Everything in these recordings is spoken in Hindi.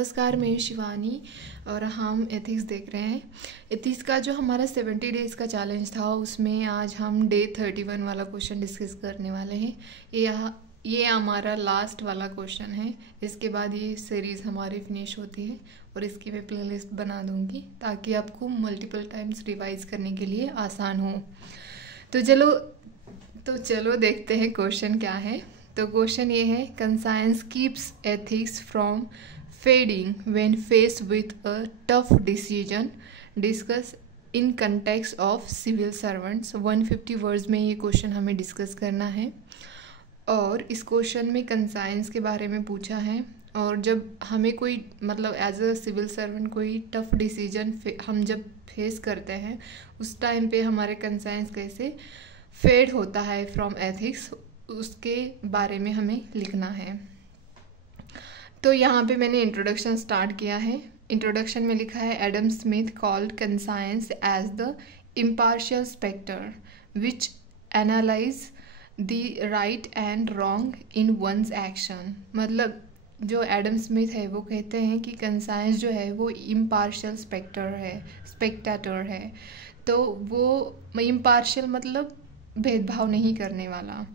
नमस्कार, मैं शिवानी और हम एथिक्स देख रहे हैं। एथिक्स का जो हमारा 70 डेज़ का चैलेंज था उसमें आज हम डे 31 वाला क्वेश्चन डिस्कस करने वाले हैं। ये हमारा लास्ट वाला क्वेश्चन है। इसके बाद ये सीरीज़ हमारी फिनिश होती है और इसकी मैं प्लेलिस्ट बना दूंगी ताकि आपको मल्टीपल टाइम्स रिवाइज करने के लिए आसान हो। तो चलो देखते हैं क्वेश्चन क्या है। तो क्वेश्चन ये है, conscience keeps ethics from fading when faced with a tough decision, discuss in context of civil servants. 150 words में ये क्वेश्चन हमें डिस्कस करना है और इस क्वेश्चन में कंसाइंस के बारे में पूछा है। और जब हमें कोई एज अ सिविल सर्वेंट कोई टफ डिसीजन हम जब फेस करते हैं उस टाइम पे हमारे कंसाइंस कैसे फेड होता है फ्रॉम एथिक्स, उसके बारे में हमें लिखना है। तो यहाँ पे मैंने इंट्रोडक्शन स्टार्ट किया है। इंट्रोडक्शन में लिखा है, Adam Smith called conscience as the impartial spectator which analyse the right and wrong in one's action. मतलब जो एडम स्मिथ है वो कहते हैं कि कंसाइंस जो है वो इम्पार्शियल स्पेक्टेटर है। तो वो इम्पार्शियल मतलब भेदभाव नहीं करने वाला।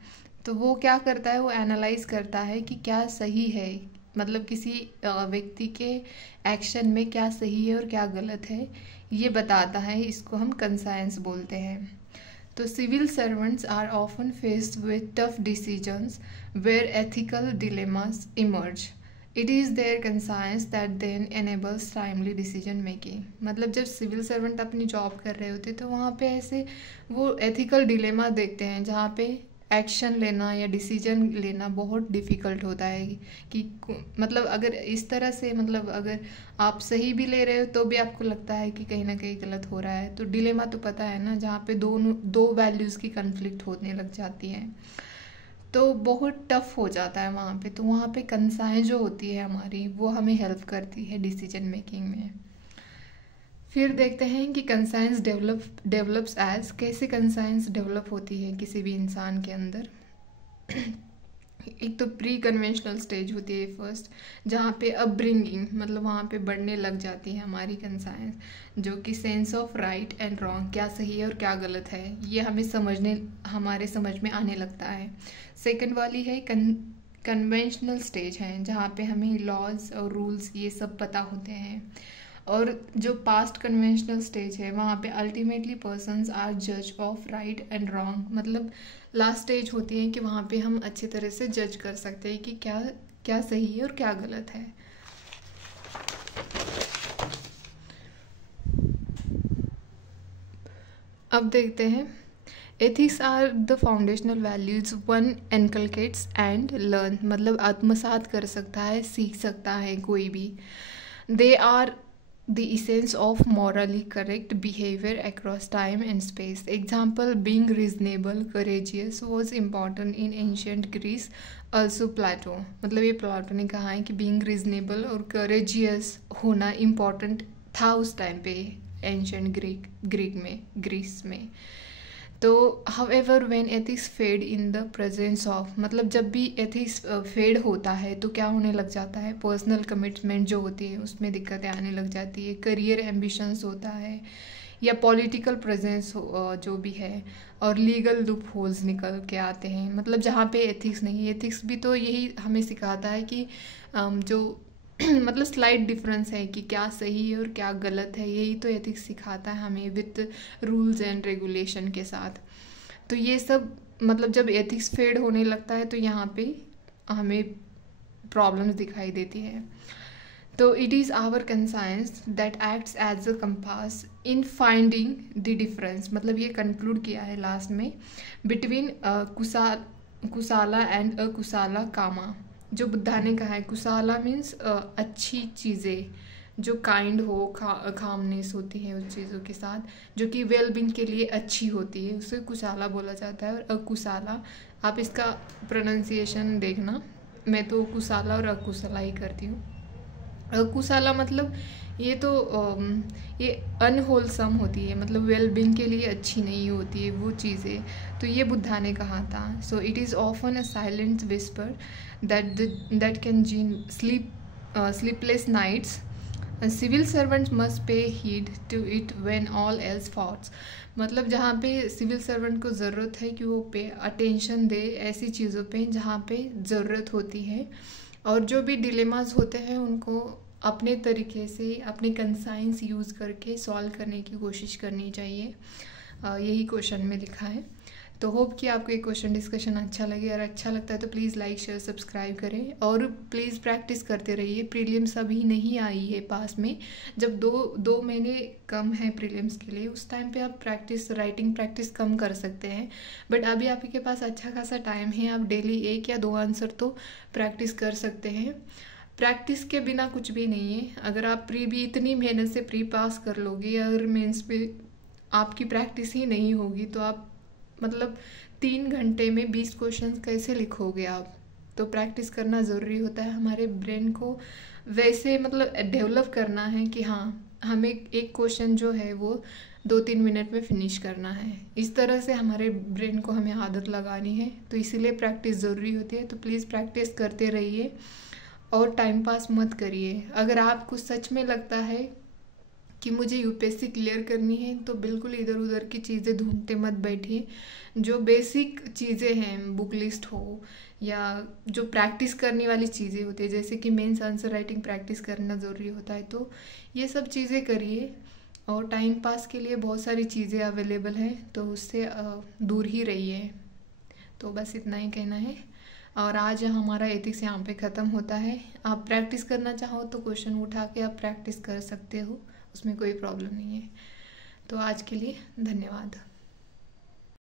तो वो क्या करता है, वो एनालाइज करता है कि क्या सही है, मतलब किसी व्यक्ति के एक्शन में क्या सही है और क्या गलत है, ये बताता है। इसको हम कंसाइंस बोलते हैं। तो civil servants are often faced with tough decisions where ethical dilemmas emerge. It is their conscience that then enables timely decision making. मतलब जब सिविल सर्वेंट अपनी जॉब कर रहे होते तो वहाँ पे ऐसे वो एथिकल डिलेमा देखते हैं जहाँ पे एक्शन लेना या डिसीजन लेना बहुत डिफ़िकल्ट होता है कि अगर इस तरह से अगर आप सही भी ले रहे हो तो भी आपको लगता है कि कहीं ना कहीं गलत हो रहा है। तो डिलेमा तो पता है ना, जहाँ पे दो वैल्यूज़ की कन्फ्लिक्ट होने लग जाती है तो बहुत टफ हो जाता है वहाँ पे। तो वहाँ पे कंसाइंस जो होती है हमारी वो हमें हेल्प करती है डिसीजन मेकिंग में। फिर देखते हैं कि कंसाइंस डेवलप्स एज, कैसे कंसाइंस डेवलप होती है किसी भी इंसान के अंदर। एक तो प्री कन्वेंशनल स्टेज होती है फर्स्ट, जहाँ पे अपब्रिंगिंग वहाँ पे बढ़ने लग जाती है हमारी कंसाइंस, जो कि sense of right and wrong, क्या सही है और क्या गलत है, ये हमारे समझ में आने लगता है। सेकंड वाली है कन्वेंशनल स्टेज है, जहाँ पे हमें लॉज और रूल्स ये सब पता होते हैं। और जो पास्ट कन्वेंशनल स्टेज है वहाँ पे अल्टीमेटली पर्सन्स आर जज of right and wrong. Last stage होती है कि वहाँ पे हम अच्छी तरह से जज कर सकते हैं कि क्या सही है और क्या गलत है। अब देखते हैं, ethics are the foundational values one inculcates and learn. आत्मसात कर सकता है, सीख सकता है कोई भी। They are the essence of morally correct behavior across time and space. Example, being reasonable, courageous was important in ancient Greece. Also Plato, ये प्लाटो ने कहा है कि being reasonable और courageous होना important था उस टाइम पे एंशियंट ग्रीस में। तो however when ethics fade in the presence of, जब भी एथिक्स फेड होता है तो क्या होने लग जाता है, पर्सनल कमिटमेंट जो होती है उसमें दिक्कतें आने लग जाती है, करियर एम्बिशंस होता है या पॉलिटिकल प्रेजेंस जो भी है, और लीगल लूप होल्स निकल के आते हैं। जहाँ पे एथिक्स नहीं है, एथिक्स भी तो यही हमें सिखाता है कि जो स्लाइट डिफरेंस है कि क्या सही है और क्या गलत है, यही तो एथिक्स सिखाता है हमें विथ रूल्स एंड रेगुलेशन के साथ। तो ये सब जब एथिक्स फेड होने लगता है तो यहाँ पे हमें प्रॉब्लम्स दिखाई देती है। तो it is our conscience that acts as a compass in finding the difference, ये कंक्लूड किया है लास्ट में, बिटवीन कुसाला एंड अकुसाला कामा। जो बुद्धा ने कहा है, कुसाला मीन्स अच्छी चीज़ें, जो काइंड हो, कामनेस होती है उस चीज़ों के साथ, जो कि वेलबींग के लिए अच्छी होती है, उसे कुसाला बोला जाता है। और अकुसाला, आप इसका प्रोनाउंसिएशन देखना, मैं तो कुसाला और अकुसाला ही करती हूँ। अकुसाला ये अनहोलसम होती है, वेलबींग के लिए अच्छी नहीं होती है वो चीज़ें। तो ये बुद्धा ने कहा था। So it is often a silent whisper that can sleep sleepless nights. Civil servants must pay heed to it when all else falls. मतलब जहाँ पे सिविल सर्वेंट को ज़रूरत है कि वो पे अटेंशन दे ऐसी चीज़ों पे जहाँ पे ज़रूरत होती है, और जो भी डिलेमास होते हैं उनको अपने तरीके से अपने कंसाइंस यूज़ करके सॉल्व करने की कोशिश करनी चाहिए। यही क्वेश्चन में लिखा है। तो होप कि आपको ये क्वेश्चन डिस्कशन अच्छा लगे, और अच्छा लगता है तो प्लीज़ लाइक शेयर सब्सक्राइब करें, और प्लीज़ प्रैक्टिस करते रहिए। प्रीलिम्स अभी नहीं आई है पास में, जब दो महीने कम है प्रीलिम्स के लिए, उस टाइम पे आप राइटिंग प्रैक्टिस कम कर सकते हैं। बट अभी आपके पास अच्छा खासा टाइम है, आप डेली 1 या 2 आंसर तो प्रैक्टिस कर सकते हैं। प्रैक्टिस के बिना कुछ भी नहीं है। अगर आप प्री भी इतनी मेहनत से प्री पास कर लोगे, अगर मेंस पे आपकी प्रैक्टिस ही नहीं होगी तो आप मतलब 3 घंटे में 20 क्वेश्चन कैसे लिखोगे आप। तो प्रैक्टिस करना ज़रूरी होता है। हमारे ब्रेन को वैसे मतलब डेवलप करना है कि हाँ, हमें एक क्वेश्चन जो है वो 2-3 मिनट में फिनिश करना है। इस तरह से हमारे ब्रेन को हमें आदत लगानी है, तो इसीलिए प्रैक्टिस ज़रूरी होती है। तो प्लीज़ प्रैक्टिस करते रहिए और टाइम पास मत करिए। अगर आपको सच में लगता है कि मुझे यूपीएससी क्लियर करनी है तो बिल्कुल इधर उधर की चीज़ें ढूंढते मत बैठिए। जो बेसिक चीज़ें हैं, बुक लिस्ट हो या जो प्रैक्टिस करने वाली चीज़ें होती है, जैसे कि मेंस आंसर राइटिंग प्रैक्टिस करना ज़रूरी होता है, तो ये सब चीज़ें करिए। और टाइम पास के लिए बहुत सारी चीज़ें अवेलेबल हैं, तो उससे दूर ही रहिए। तो बस इतना ही कहना है। और आज हमारा एथिक्स यहाँ पे ख़त्म होता है। आप प्रैक्टिस करना चाहो तो क्वेश्चन उठा के आप प्रैक्टिस कर सकते हो, उसमें कोई प्रॉब्लम नहीं है। तो आज के लिए धन्यवाद।